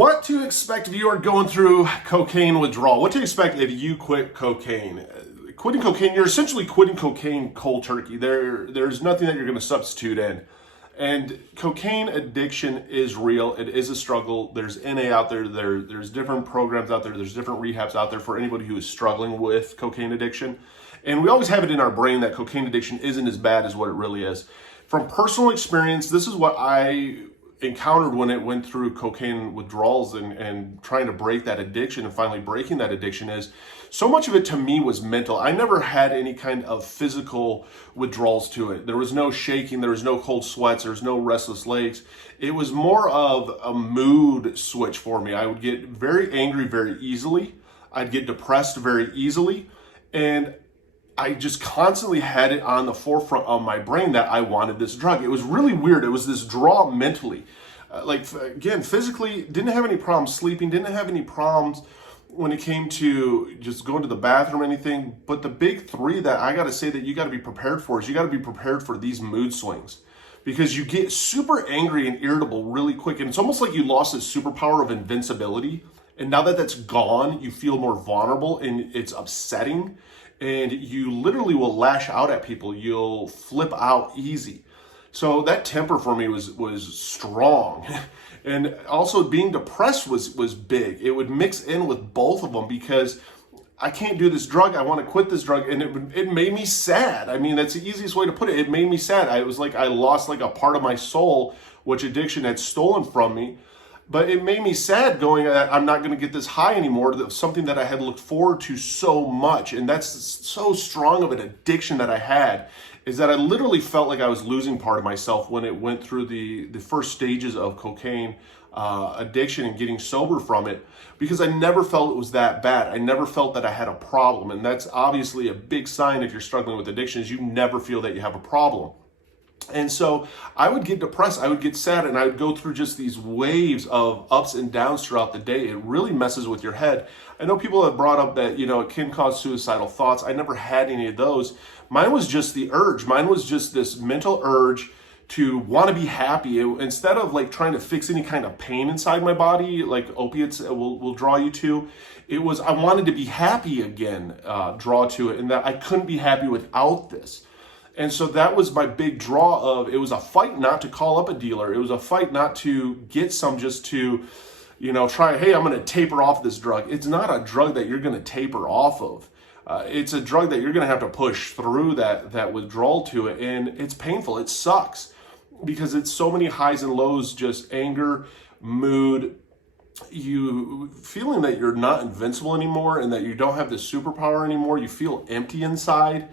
What to expect if you are going through cocaine withdrawal? What to expect if you quit cocaine? Quitting cocaine, you're essentially quitting cocaine cold turkey. There's nothing that you're going to substitute in. And cocaine addiction is real. It is a struggle. There's NA out there. There's different programs out there. There's different rehabs out there for anybody who is struggling with cocaine addiction. And we always have it in our brain that cocaine addiction isn't as bad as what it really is. From personal experience, this is what I encountered when it went through cocaine withdrawals and trying to break that addiction and finally breaking that addiction is so much of it to me was mental. I never had any kind of physical withdrawals to it. There was no shaking, there was no cold sweats, there was no restless legs. It was more of a mood switch for me. I would get very angry very easily. I'd get depressed very easily. And I just constantly had it on the forefront of my brain that I wanted this drug. It was really weird. It was this draw mentally. Again, physically, didn't have any problems sleeping, didn't have any problems when it came to just going to the bathroom or anything. But the big three that I got to say that you got to be prepared for is you got to be prepared for these mood swings. Because you get super angry and irritable really quick. And it's almost like you lost this superpower of invincibility. And now that that's gone, you feel more vulnerable and it's upsetting. And you literally will lash out at people. You'll flip out easy. So that temper for me was strong. And also being depressed was big. It would mix in with both of them because I can't do this drug. I want to quit this drug. And it made me sad. I mean, that's the easiest way to put it. It made me sad. It was like I lost like a part of my soul, which addiction had stolen from me. But it made me sad going, I'm not going to get this high anymore, something that I had looked forward to so much. And that's so strong of an addiction that I had, is that I literally felt like I was losing part of myself when it went through the first stages of cocaine addiction and getting sober from it, because I never felt it was that bad. I never felt that I had a problem. And that's obviously a big sign if you're struggling with addiction, is you never feel that you have a problem. And so I would get depressed, I would get sad, and I would go through just these waves of ups and downs throughout the day. It really messes with your head. I know people have brought up that, it can cause suicidal thoughts. I never had any of those. Mine was just the urge. Mine was just this mental urge to want to be happy. Instead of like trying to fix any kind of pain inside my body, like opiates will draw you to, it was I wanted to be happy again, draw to it, and that I couldn't be happy without this. And so that was my big draw of, it was a fight not to call up a dealer. It was a fight not to get some just to, try, hey, I'm going to taper off this drug. It's not a drug that you're going to taper off of. It's a drug that you're going to have to push through that withdrawal to it. And it's painful. It sucks because it's so many highs and lows, just anger, mood, you feeling that you're not invincible anymore and that you don't have this superpower anymore. You feel empty inside.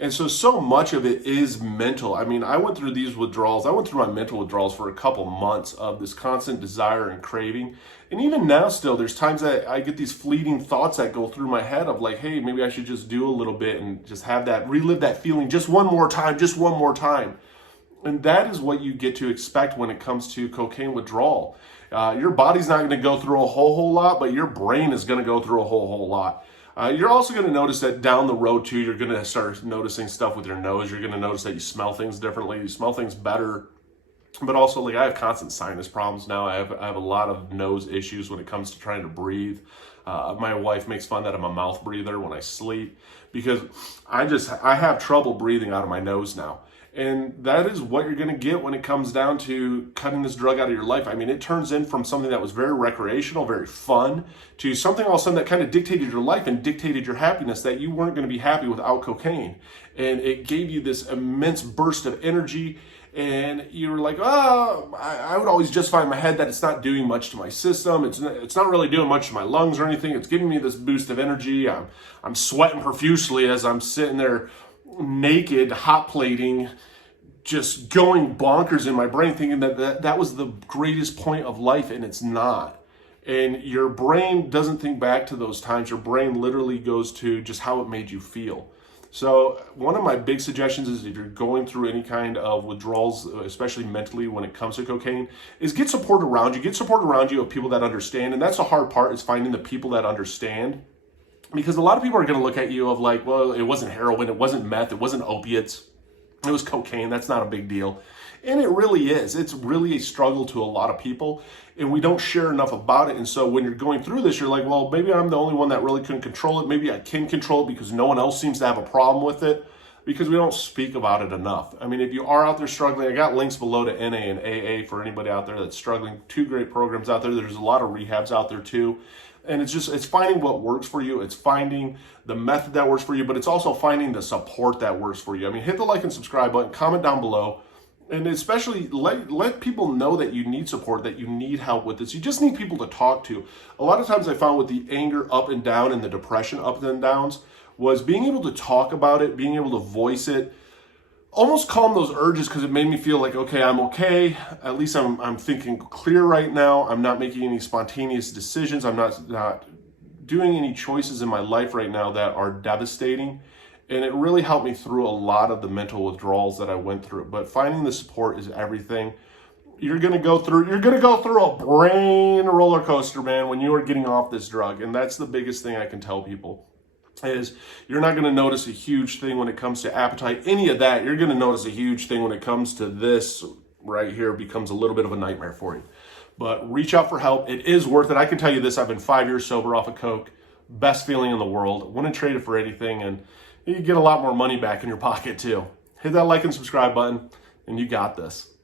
And so much of it is mental. I mean, I went through these withdrawals. I went through my mental withdrawals for a couple months of this constant desire and craving. And even now still, there's times that I get these fleeting thoughts that go through my head of like, hey, maybe I should just do a little bit and just have that, relive that feeling just one more time. And that is what you get to expect when it comes to cocaine withdrawal. Your body's not going to go through a whole lot, but your brain is going to go through a whole lot. You're also going to notice that down the road too, you're going to start noticing stuff with your nose. You're going to notice that you smell things differently. You smell things better. But also, like, I have constant sinus problems now. I have a lot of nose issues when it comes to trying to breathe. My wife makes fun that I'm a mouth breather when I sleep because I have trouble breathing out of my nose now. And that is what you're going to get when it comes down to cutting this drug out of your life. I mean, it turns in from something that was very recreational, very fun, to something all of a sudden that kind of dictated your life and dictated your happiness, that you weren't going to be happy without cocaine. And it gave you this immense burst of energy. And you were like, I would always justify in my head that it's not doing much to my system. It's not really doing much to my lungs or anything. It's giving me this boost of energy. I'm sweating profusely as I'm sitting there naked, hot plating, just going bonkers in my brain, thinking that was the greatest point of life, and it's not. And your brain doesn't think back to those times. Your brain literally goes to just how it made you feel. So one of my big suggestions is if you're going through any kind of withdrawals, especially mentally when it comes to cocaine, is get support around you. Get support around you of people that understand. And that's the hard part, is finding the people that understand. Because a lot of people are going to look at you of like, well, it wasn't heroin, it wasn't meth, it wasn't opiates, it was cocaine, that's not a big deal. And it really is. It's really a struggle to a lot of people. and we don't share enough about it. And so when you're going through this, you're like, well, maybe I'm the only one that really couldn't control it. Maybe I can control it because no one else seems to have a problem with it, because we don't speak about it enough. I mean, if you are out there struggling, I got links below to NA and AA for anybody out there that's struggling. 2 great programs out there. There's a lot of rehabs out there too. And it's finding what works for you. It's finding the method that works for you, but it's also finding the support that works for you. I mean, hit the like and subscribe button, comment down below, and especially let people know that you need support, that you need help with this. You just need people to talk to. A lot of times I found with the anger up and down and the depression up and downs was being able to talk about it, being able to voice it, almost calm those urges, because it made me feel like, okay, I'm okay. At least I'm thinking clear right now. I'm not making any spontaneous decisions. I'm not doing any choices in my life right now that are devastating. And it really helped me through a lot of the mental withdrawals that I went through. But finding the support is everything. You're gonna go through a brain roller coaster, man, when you are getting off this drug. And that's the biggest thing I can tell people. Is you're not going to notice a huge thing when it comes to appetite, any of that. You're going to notice a huge thing when it comes to this right here. Becomes a little bit of a nightmare for you. But reach out for help. It is worth it. I can tell you this, I've been 5 years sober off of coke. Best feeling in the world. Wouldn't trade it for anything, and you get a lot more money back in your pocket too. Hit that like and subscribe button, and you got this.